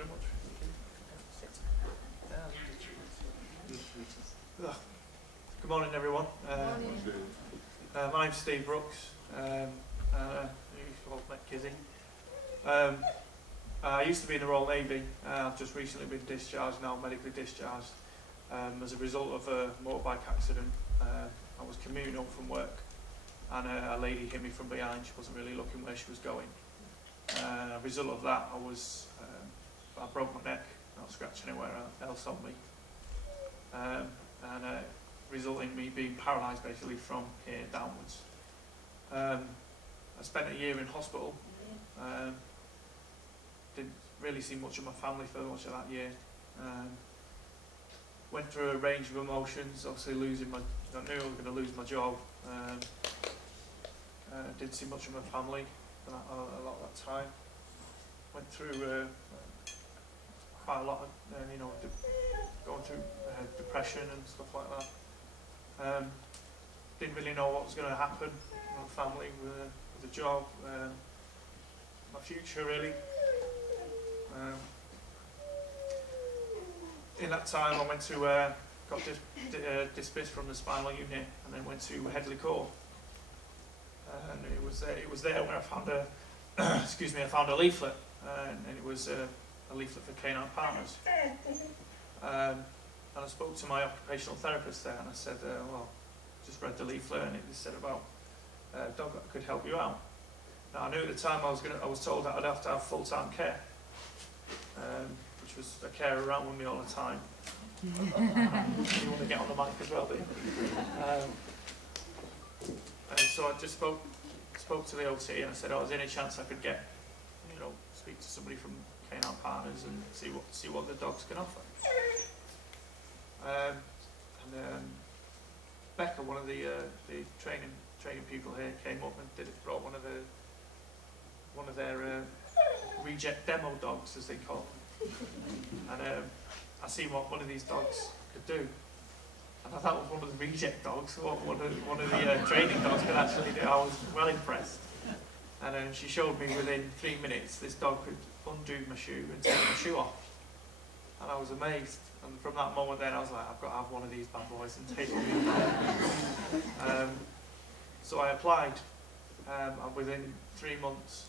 very much. Good morning, everyone. My name's Steve Brookes. You've all met Kizzie. I used to be in the Royal Navy. I've just recently been discharged now, medically discharged, as a result of a motorbike accident. I was commuting home from work, and a lady hit me from behind. She wasn't really looking where she was going. As a result of that, I broke my neck, not scratched anywhere else on me, and resulting in me being paralysed basically from here downwards. I spent a year in hospital. Didn't really see much of my family for much of that year. Went through a range of emotions, obviously I knew I was going to lose my job. Didn't see much of my family for a lot of that time. Went through quite a lot of, going through depression and stuff like that. Didn't really know what was going to happen with my family, with the job, my future really. In that time I went to, got dismissed from the spinal unit, and then went to Headley Court. And it was there where I found I found a leaflet, and it was a leaflet for Canine Partners. And I spoke to my occupational therapist there, and I said, well, just read the leaflet, and it said about a dog that could help you out. Now I knew at the time I was told that I'd have to have full-time care, which was a carer around with me all the time. You want to get on the mic as well, do you? And so I just spoke to the OT, and I said, oh, is there any chance I could get, speak to somebody from Canine Partners and see what the dogs can offer. Becca, one of the training people here, came up and brought one of their reject demo dogs, as they call them. And I seen what one of these dogs could do, and I thought it was one of the reject dogs, what one of the training dogs could actually do. I was well impressed. And she showed me within 3 minutes this dog could undo my shoe and take my shoe off. And I was amazed. And from that moment then I was like, I've got to have one of these bad boys and take them. So I applied, and within 3 months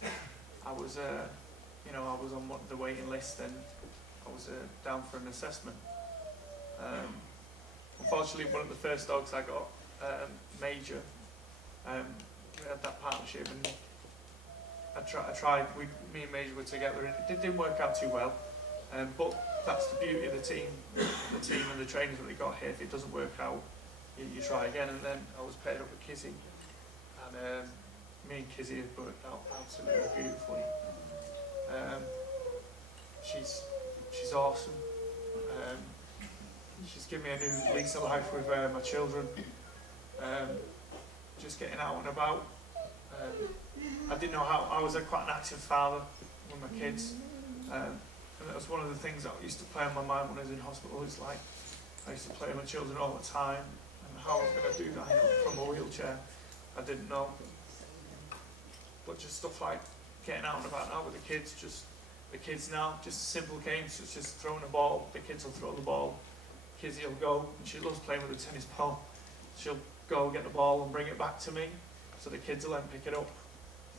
I was on the waiting list, and I was down for an assessment. Unfortunately, one of the first dogs I got, Major, we had that partnership, and I tried. Me and Major were together, and it didn't work out too well. But that's the beauty of the team and the trainers that we got here. If it doesn't work out, you try again. And then I was paired up with Kizzie, and me and Kizzie have worked out absolutely beautifully. She's awesome. She's given me a new lease of life with my children. Just getting out and about. I didn't know how. I was quite an active father with my kids. And that was one of the things that used to play on my mind when I was in hospital. It's like I used to play with my children all the time, and how I was going to do that from a wheelchair, I didn't know. But just stuff like getting out and about now with the kids, the kids now, just simple games, it's just throwing a ball. The kids will throw the ball. Kizzie will go, and she loves playing with a tennis ball. She'll go get the ball and bring it back to me, so the kids will then pick it up,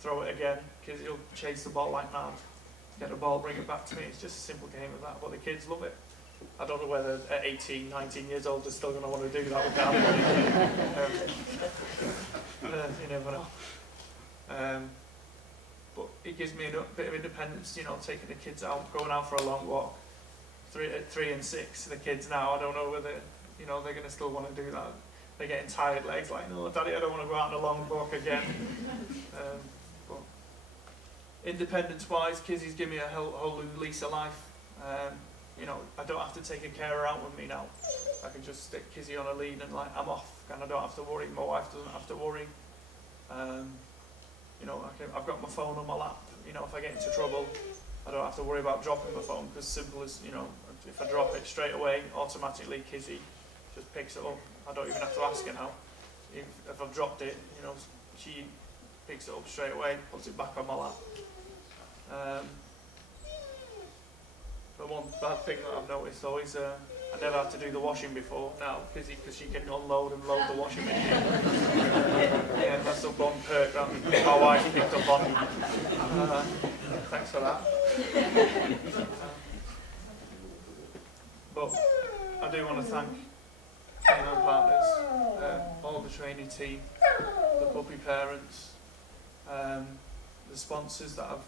throw it again. Kizzie will chase the ball like mad. Get the ball, bring it back to me. It's just a simple game of that, but the kids love it. I don't know whether at 18, 19 years old they're still going to want to do that with Dad. You never know. But it gives me a bit of independence, taking the kids out, going out for a long walk. 3 and 6, the kids now, I don't know whether, they're going to still want to do that. They're getting tired legs, like, no, Daddy, I don't want to go out on a long walk again. Independence-wise, Kizzie's given me a whole new lease of life. I don't have to take a carer out with me now. I can just stick Kizzie on a lead and I'm off, and I don't have to worry. My wife doesn't have to worry. I've got my phone on my lap. If I get into trouble, I don't have to worry about dropping my phone, because simple as, if I drop it straight away, automatically Kizzie just picks it up. I don't even have to ask her now. If I've dropped it, she picks it up straight away, puts it back on my lap. bad thing that I've noticed though is I never have to do the washing before now, Kizzie, because she can unload and load the washing machine. Yeah, that's the one perk that my wife picked up on. Thanks for that. But I do want to thank Canine Partners, all the training team, the puppy parents, the sponsors that have,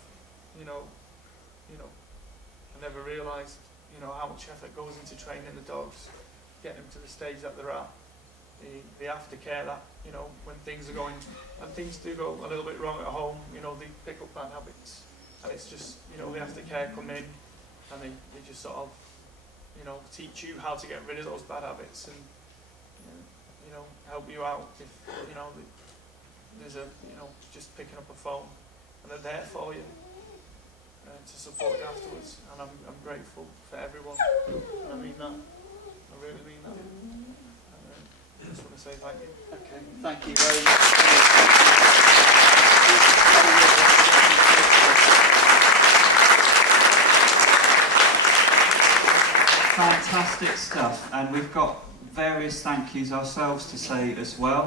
I never realised, how much effort goes into training the dogs, getting them to the stage that they're at. The aftercare that, when things are going, and things do go a little bit wrong at home, they pick up bad habits. And it's just, the aftercare come in and they just sort of, teach you how to get rid of those bad habits and, help you out if, there's a, just picking up a phone, and they're there for you to support you afterwards. And I'm grateful for everyone. And I mean that. I really mean that. And, I just want to say thank you. Okay, thank you very much. Fantastic stuff, and we've got various thank yous ourselves to say as well.